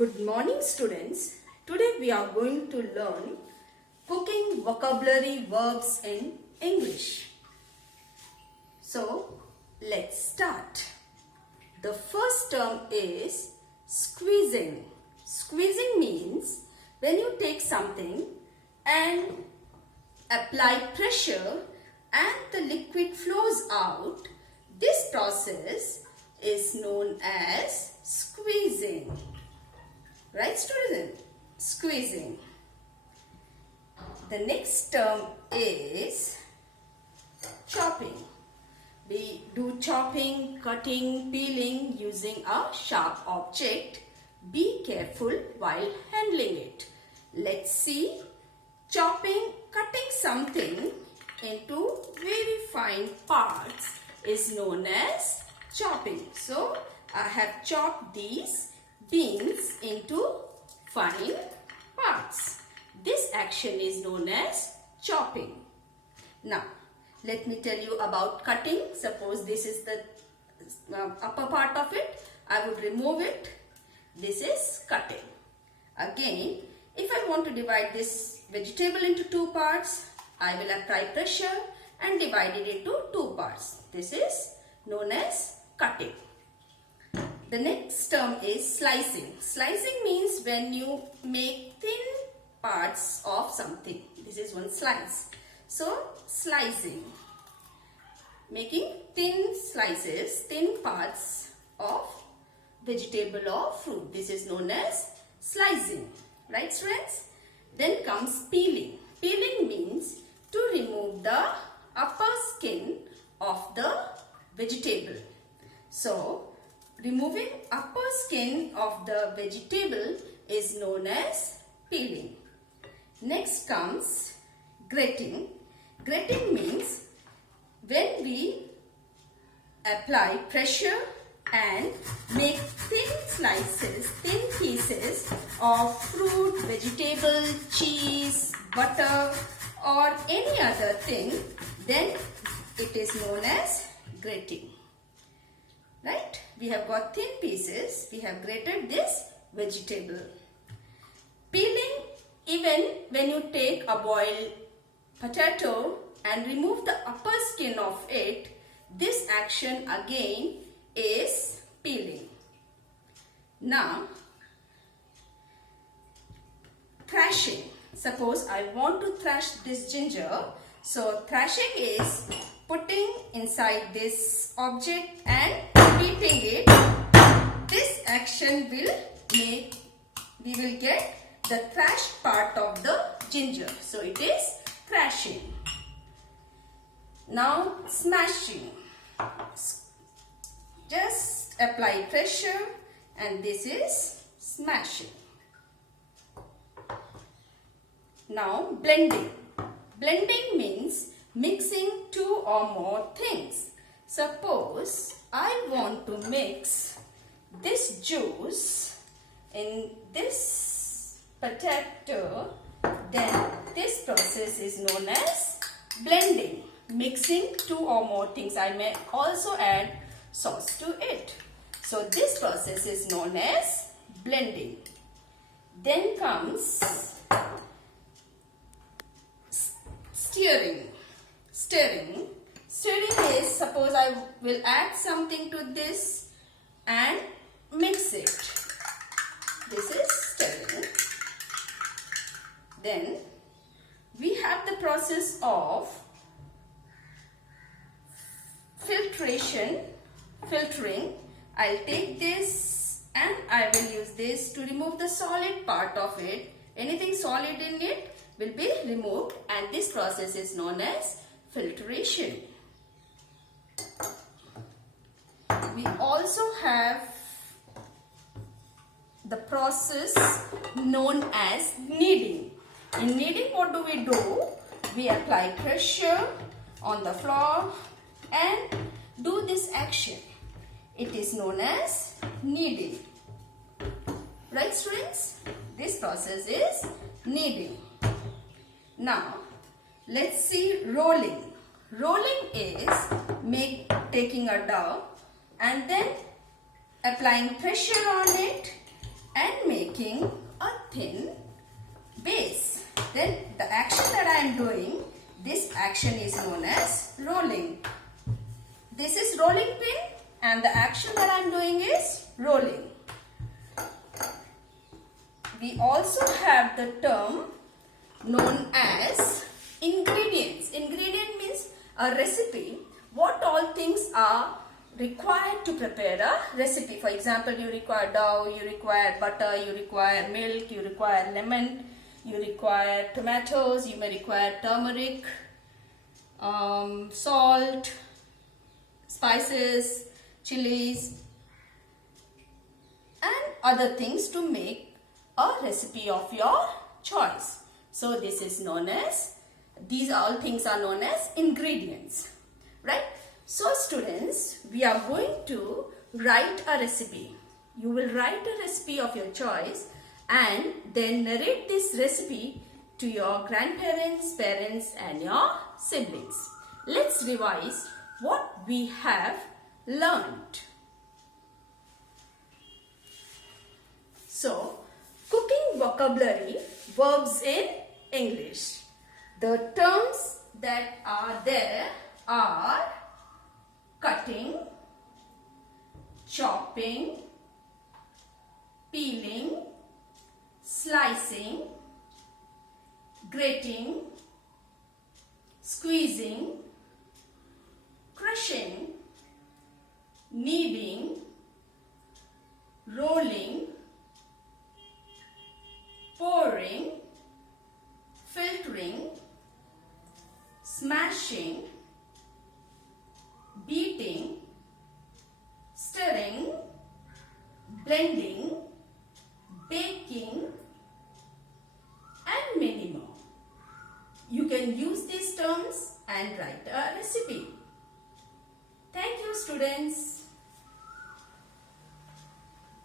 Good morning students. Today we are going to learn cooking vocabulary verbs in English. So let's start. The first term is squeezing. Squeezing means when you take something and apply pressure and the liquid flows out, this process is known as squeezing. Right students? Squeezing. The next term is chopping. We do chopping, cutting, peeling using a sharp object. Be careful while handling it. Let's see. Chopping, cutting something into very fine parts is known as chopping. So, I have chopped these beans into fine parts. This action is known as chopping. Now, let me tell you about cutting. Suppose this is the upper part of it. I would remove it. This is cutting. Again, if I want to divide this vegetable into two parts, I will apply pressure and divide it into two parts. This is known as cutting. The next term is slicing. Slicing means when you make thin parts of something. This is one slice. So, slicing. Making thin slices, thin parts of vegetable or fruit. This is known as slicing. Right, friends? Then comes peeling. Peeling means to remove the upper skin of the vegetable. So, removing upper skin of the vegetable is known as peeling. Next comes grating. Grating means when we apply pressure and make thin slices, thin pieces of fruit, vegetable, cheese, butter or any other thing, then it is known as grating. Right? We have got thin pieces. We have grated this vegetable. Peeling, even when you take a boiled potato and remove the upper skin of it, this action again is peeling. Now, thrashing. Suppose I want to thrash this ginger. So, thrashing is putting inside this object and beating it. This action will make, we will get the thrashed part of the ginger. So it is thrashing. Now smashing. Just apply pressure and this is smashing. Now blending. Blending means mixing two or more things. Suppose I want to mix this juice in this potato, then this process is known as blending. Mixing two or more things. I may also add sauce to it. So this process is known as blending. Then comes stirring. Stirring is, suppose I will add something to this and mix it. This is stirring. Then we have the process of filtration, filtering. I'll take this and I will use this to remove the solid part of it. Anything solid in it will be removed and this process is known as filtration. We also have the process known as kneading. In kneading, what do? We apply pressure on the floor and do this action. It is known as kneading. Right, students? This process is kneading. Now, let's see rolling. Rolling is taking a dough and then applying pressure on it and making a thin base. Then the action that I am doing, this action is known as rolling. This is rolling pin and the action that I am doing is rolling. We also have the term known as ingredients. Ingredient means a recipe. What all things are required to prepare a recipe. For example, you require dough, you require butter, you require milk, you require lemon, you require tomatoes, you may require turmeric, salt, spices, chilies, and other things to make a recipe of your choice. So this is known as, these all things are known as ingredients, right? So students, we are going to write a recipe. You will write a recipe of your choice and then narrate this recipe to your grandparents, parents and your siblings. Let's revise what we have learned. So, cooking vocabulary, verbs in English. The terms that are there are cutting, chopping, peeling, slicing, grating, squeezing, crushing, kneading, rolling, pouring, filtering, smashing, beating, stirring, blending, baking and many more. You can use these terms and write a recipe. Thank you students.